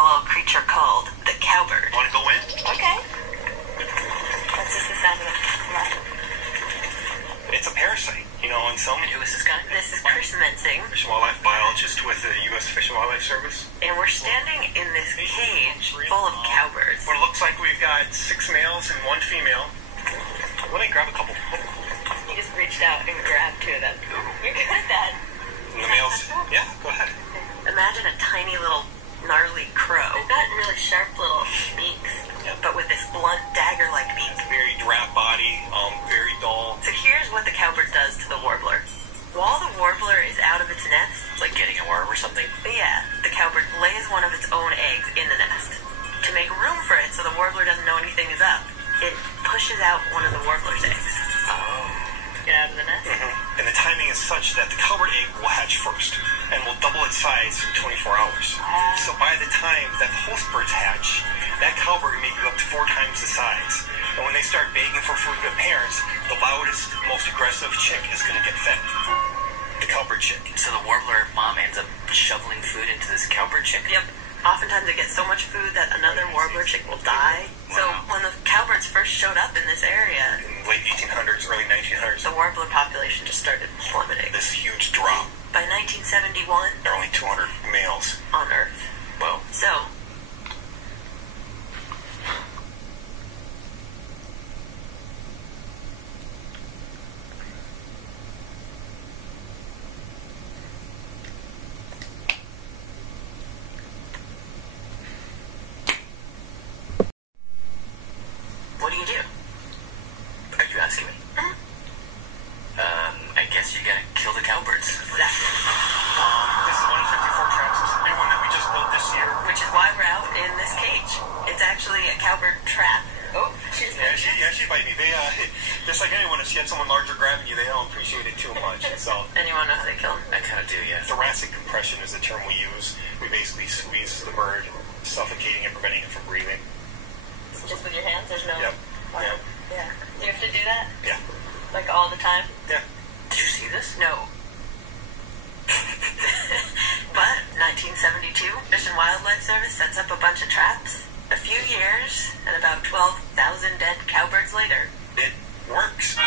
a little creature called the cowbird. Want to go in? Okay. That's just the sound of it. It's a parasite, and some... Who is this guy? This is Chris Mensing. Fish and wildlife biologist with the U.S. Fish and Wildlife Service. And we're standing in this cage full of cowbirds. What it looks like we've got 6 males and 1 female. Let me grab a couple. He just reached out and grabbed 2 of them. You're good at that. And the males... Yeah, go ahead. Imagine a tiny little gnarly crow. They've got really sharp little beaks, but with this blunt dagger-like beak. Very drab body, very dull. So here's what the cowbird does to the warbler. While the warbler is out of its nest, Like getting a worm or something? yeah, the cowbird lays one of its own eggs in the nest. To make room for it so the warbler doesn't know anything is up, it pushes out one of the warbler's eggs. Get out of the nest? And the timing is such that the cowbird egg will hatch first and will double its size in 24 hours. So by the time that host birds hatch, that cowbird may be up to 4 times the size. And when they start begging for food to parents, the loudest, most aggressive chick is going to get fed. The cowbird chick. So the warbler mom ends up shoveling food into this cowbird chick? Yep. Oftentimes it gets so much food that another warbler chick will die. So when the cowbirds first showed up in this area, In late 1800s, early 1900s, the warbler population just started plummeting. this huge drop. By 1971, There are only 200 males. on Earth. Well, So, what do you do? Are you asking me? I guess you gotta kill the cowbirds. Exactly. this is one of 54 traps. This is the new one that we just built this year. Which is why we're out in this cage. It's actually a cowbird trap. Oh, she's She bite me. They, just like anyone, if she had someone larger grabbing you, they don't appreciate it too much. So, And you want to know how they kill them? I kinda do, yeah. thoracic compression is the term we use. We basically squeeze the bird, suffocating and preventing it from breathing. Just with your hands? There's no... Yep. Wow. Yep. Yeah. You have to do that? Yeah. Like all the time? Yeah. Did you see this? No. But 1972, Fish and Wildlife Service sets up a bunch of traps. A few years and about 12,000 dead cowbirds later, It works.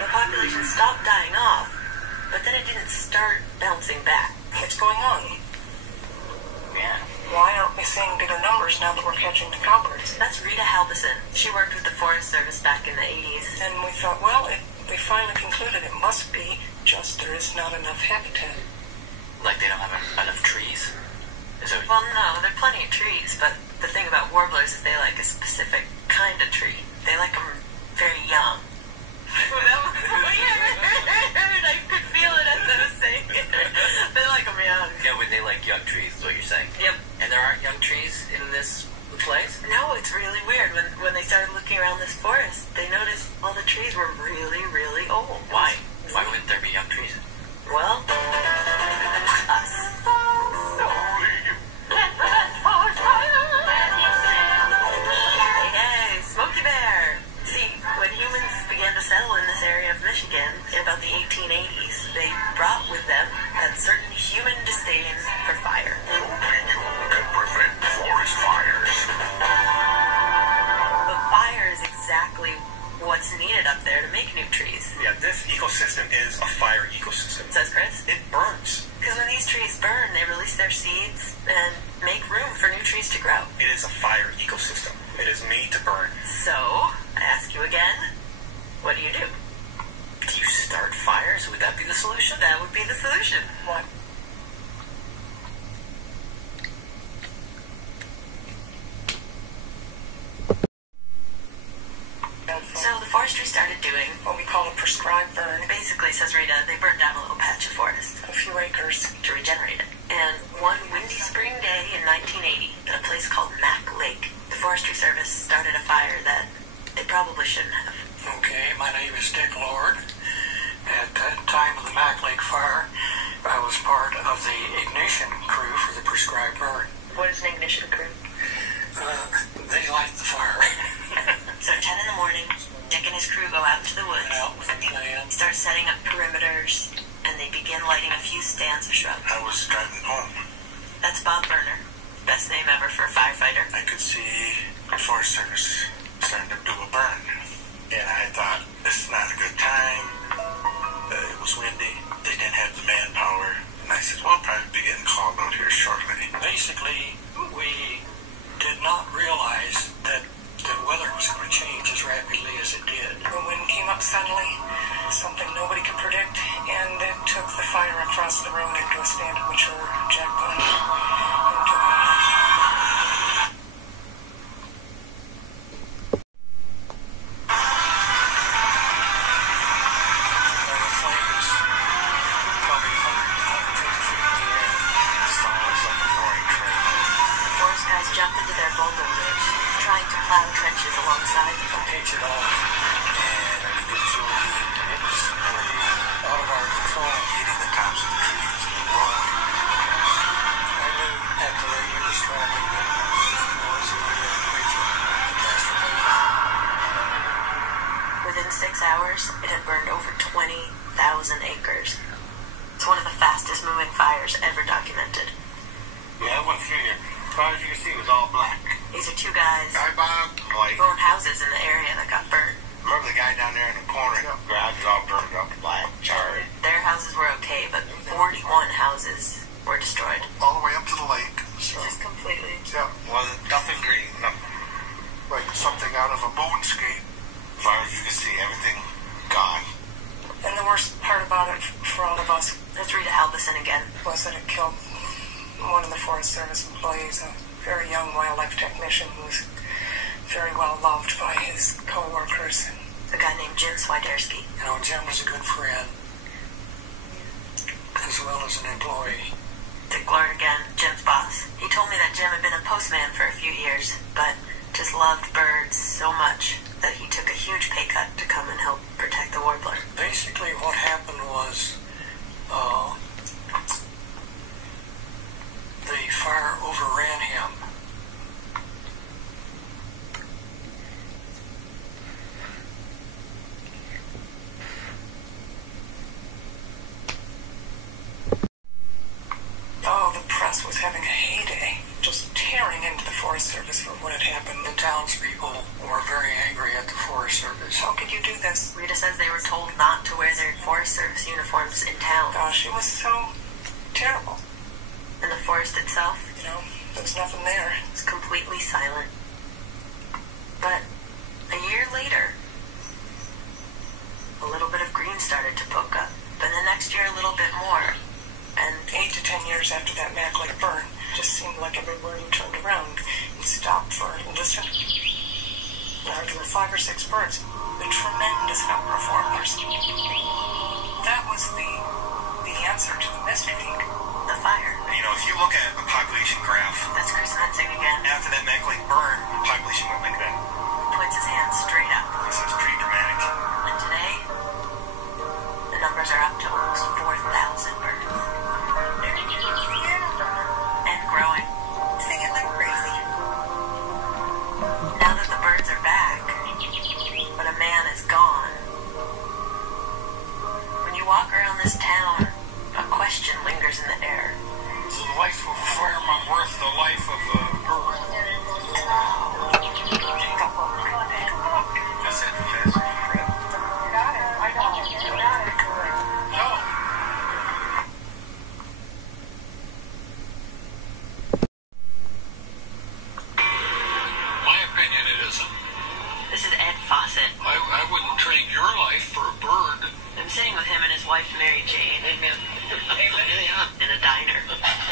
the population stopped dying off, but then it didn't start bouncing back. What's going on? Yeah. Why aren't we seeing bigger numbers now that we're catching the cowbirds? That's Rita Halbison. She worked with the Forest Service back in the 80s. And we thought, well, we finally concluded it must be just there is not enough habitat. Like they don't have enough trees? Is it... Well, no, there are plenty of trees, but the thing about warblers is they like a specific kind of tree. They like them very young. That was weird. I could feel it as I was saying it. They like them young. Yeah, but they like young trees, is what you're saying. Yep. And there aren't young trees in this place? No, it's really weird. When they started looking around this forest, they noticed all the trees were really, really old. Why? Why wouldn't there be young trees? Well, us. Hey, Smokey Bear! See, when humans began to settle in this area of Michigan in about the 1880s, they brought with them that certain human disdain for fire. And prevent forest fires. But fire is exactly what's needed up there to make new trees, Yeah, this ecosystem is a fire ecosystem. says Chris. It burns. Because when these trees burn, they release their seeds and make room for new trees to grow. It is a fire ecosystem. It is made to burn. So, I ask you again, what do you do? Do you start fires? Would that be the solution? That would be the solution. What? So the forestry started doing, What we call a prescribed burn, basically, says Rita, they burned down a little patch of forest a few acres. to regenerate it. And one windy spring day in 1980, at a place called Mack Lake, the Forestry Service started a fire that they probably shouldn't have. Okay, my name is Dick Lord. At the time of the Mack Lake fire, I was part of the ignition crew for the prescribed burn. What is an ignition crew? They light the fire. firefighter. I could see the Forest Service starting to do a burn. And I thought, this is not a good time. It was windy. They didn't have the manpower. And I said, well, I'll probably be getting called out here shortly. Basically, we did not realize that the weather was going to change as rapidly as it did. The wind came up suddenly, something nobody could predict, and it took the fire across the road into a standard mature jack pony and took off. Jump into their bulldozers, trying to plow trenches alongside them. Takes it off, and it was pretty out of our control, Hitting the tops of the trees and rolling. I knew at the rate it was traveling that it was a major catastrophe. Within 6 hours, it had burned over 20,000 acres. It's one of the fastest moving fires ever documented. Yeah, I went through here. As far as you can see, it was all black. These are two guys Hi, Bob. Like, who own houses in the area that got burnt. remember the guy down there in the corner? The garage was all burned up, black, charred. Their houses were okay, but 41 houses were destroyed. All the way up to the lake. So, Just completely. yeah, well, nothing green, nothing. Like something out of a moonscape. As far as you can see, everything gone. And the worst part about it for all of us That's Rita Halbison again. was that it killed one of the Forest Service employees, a very young wildlife technician who was very well loved by his co-workers. A guy named Jim Swiderski. You know, Jim was a good friend, as well as an employee. Dick Lord again, Jim's boss. He told me that Jim had been a postman for a few years, but just loved birds so much that he took a huge pay cut to come and help protect the warbler. Basically, what happened was the fire overran him. Oh, the press was having a heyday, just tearing into the Forest Service for what had happened. The townspeople were very angry at the Forest Service. How could you do this? Rita says they were told not to wear their Forest Service uniforms in town. Gosh, it was so terrible. And the forest itself You know, there was nothing there. was completely silent. But a year later, a little bit of green started to poke up. Then the next year, a little bit more. And 8 to 10 years after that Mac Lake burn, just seemed like everywhere you turned around, you stopped for a listen. There were 5 or 6 birds, a tremendous number of warblers. That was the answer to the mystery. the fire. You know, if you look at a population graph, That's Chris Menzing again. after that Mac Lake burn, population went like that. Points his hand straight up. So it's pretty dramatic. And today, the numbers are up to almost 4,000 birds. And growing. Singing like crazy. Now that the birds are back, but a man is gone, when you walk around this town, a question lingers in the air. Is the life of a fireman worth the life of a bird? That's it, Professor. Fred. No. My opinion, it isn't. This is Ed Fawcett. I wouldn't trade your life for a bird. I'm sitting with him and his wife, Mary Jane. Amen. In a diner.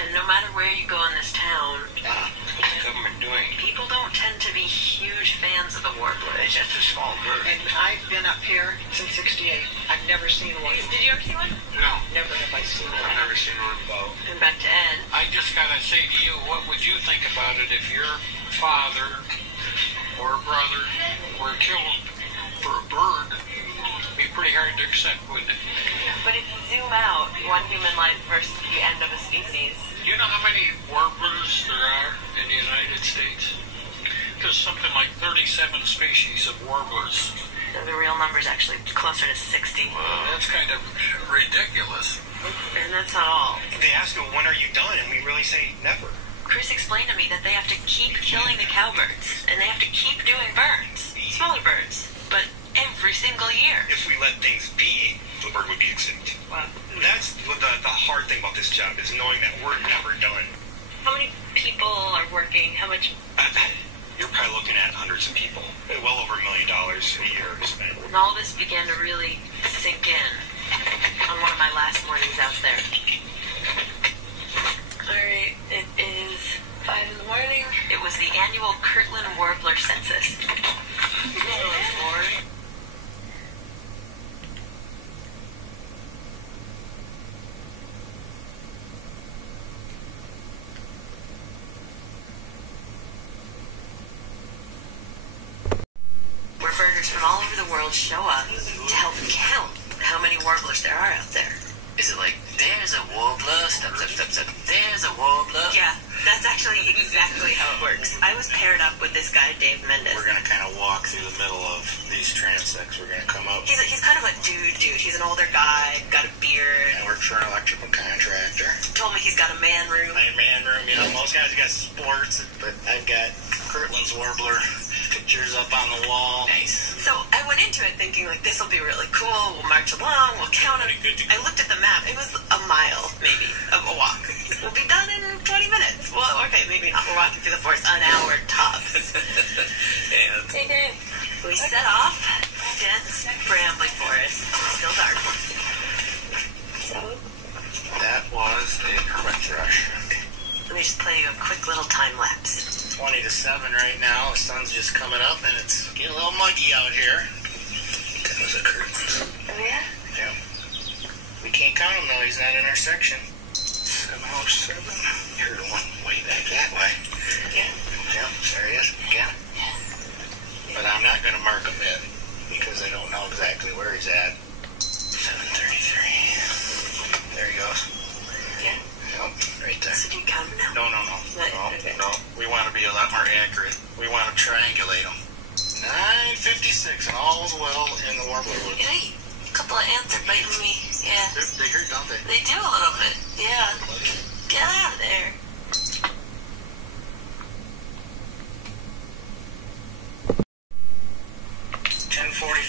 And no matter where you go in this town, What's the government doing? people don't tend to be huge fans of the warbler. It's just a small bird. And I've been up here since '68. I've never seen one. Did you ever see one? No, Never have I seen I've one. never seen one. And back to Ed. I just gotta say to you, what would you think about it if your father or brother were killed for a bird? It'd be pretty hard to accept, wouldn't it? But if you zoom out, one human life versus the end of a species. Do you know how many warblers there are in the United States? There's something like 37 species of warblers. The real number is actually closer to 60. That's kind of ridiculous. And that's not all. They ask you, when are you done? And we really say never. Chris explained to me that they have to keep killing the cowbirds, and they have to keep doing birds, smaller birds, but every single year. If we let things be, the bird would be extinct. Wow. That's what the hard thing about this job is knowing that we're never done. How many people are working? How much? You're probably looking at hundreds of people. Well over $1 million a year spent. And all this began to really sink in on one of my last mornings out there. Alright, it is 5 in the morning. It was the annual Kirtland Warbler census. Where birders from all over the world show up to help count how many warblers there are out there. Is it like, there's a warbler, step, step, step, step, there's a warbler? Yeah, that's actually exactly how it works. I was paired up with this guy, Dave Mendes. We're going to kind of walk through the middle of these transects. We're going to come up. He's kind of a dude. He's an older guy, got a beard. I work for an electrical contractor. Told me he's got a man room. My man room, you know, most guys got sports, but I've got Kirtland's Warbler pictures up on the wall. Nice. So I went into it thinking, like, this will be really cool. We'll march along. We'll count it. I looked at the map. It was a mile, maybe, of a walk. We'll be done in 20 minutes. Well, okay, maybe not. We're walking through the forest an hour tops. And Hey, Dave. We set off. Dense, brambly forest. Still dark. So, That was a hermit thrush. let me just play you a quick little time lapse. 20 to 7 right now. The sun's just coming up and it's getting a little muggy out here. That was a Kirtland. Oh, yeah? Yep. We can't count him though. He's not in our section. 707. Heard one way back that way. Yeah. Yep, there he is. Again. But I'm not going to mark him in because I don't know exactly where he's at. 733. There he goes. Yeah. Yep, right there. So do you count them now? No. Right, okay. No. We want to be a lot more accurate. We want to triangulate them. 9:56 and all's well in the warbler woods. Hey, a couple of ants are biting me. Yeah. They hurt, don't they? They do a little bit. Yeah. Get out of there.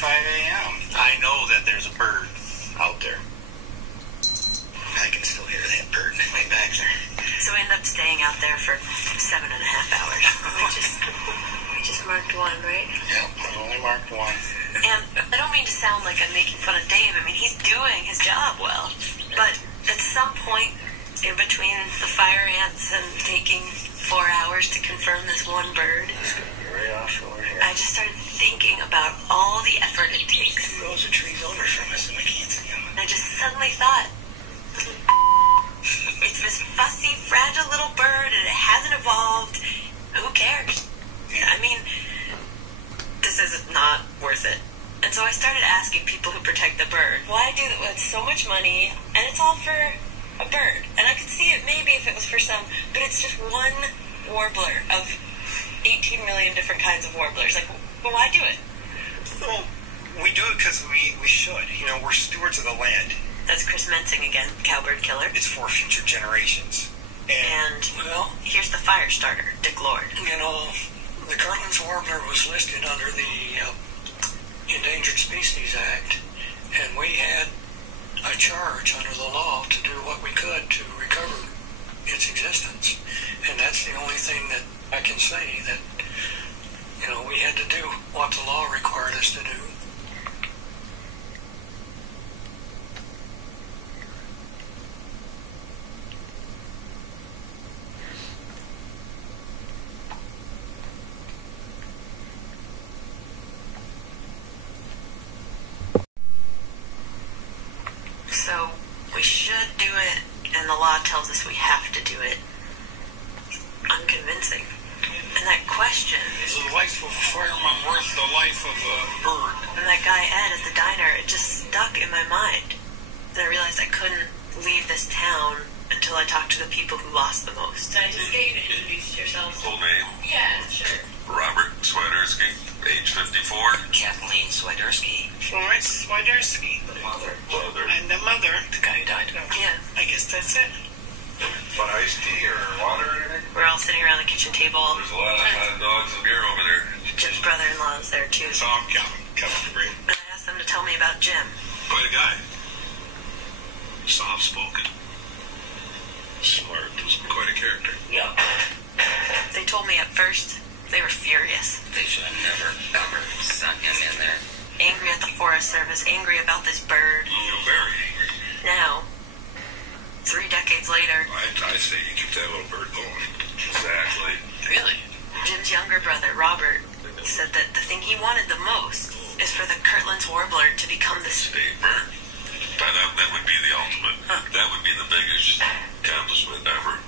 A.m. I know that there's a bird out there. I can still hear that bird way back there. So we ended up staying out there for 7.5 hours. We just marked one, right? Yep, I've only marked one. And I don't mean to sound like I'm making fun of Dave. I mean, he's doing his job well. But at some point in between the fire ants and taking 4 hours to confirm this one bird, Right offshore here. I just started thinking about all the effort it takes. Rows of trees over from us and we can't see them. And I just suddenly thought, it's this fussy, fragile little bird and it hasn't evolved. Who cares? I mean, this is not worth it. And so I started asking people who protect the bird, why do it with so much money and it's all for a bird? And I could see it maybe if it was for some, but it's just one warbler of 18 million different kinds of warblers. Like, well, why do it? Well, we do it because we should. You know, we're stewards of the land. That's Chris Mensing again, cowbird killer. It's for future generations. And, well, here's the fire starter, Dick Lord. You know, the Kirtland's Warbler was listed under the Endangered Species Act, and we had a charge under the law to do what we could to recover its existence. And that's the only thing that I can say, that, you know, we had to do what the law required us to do. So, we should do it, and the law tells us we have to do it. Unconvincing. And that question, Is the life of a fireman worth the life of a bird? and that guy Ed at the diner, it just stuck in my mind. And I realized I couldn't leave this town until I talked to the people who lost the most. I just get you to introduce yourselves. Full name, Yeah, sure. Robert Swiderski, age 54. Kathleen Swiderski. Florence Swiderski. The mother. And the mother. The guy who died. Yeah, I guess that's it. Want iced tea or water or anything? we're all kitchen table. There's a lot of hot dogs and beer over there. Jim's brother-in-law is there too. So I'm Kevin Debris. And I asked them to tell me about Jim. Quite a guy. Soft-spoken. Smart. Quite a character. Yeah. They told me at first they were furious. They should have never, ever sent him in there. Angry at the Forest Service, angry about this bird. You're very angry. Now, 3 decades later, I say you keep that little bird going. Exactly. Really? Jim's younger brother, Robert, said that the thing he wanted the most is for the Kirtland's warbler to become this... State bird. That would be the ultimate. That would be the biggest accomplishment ever.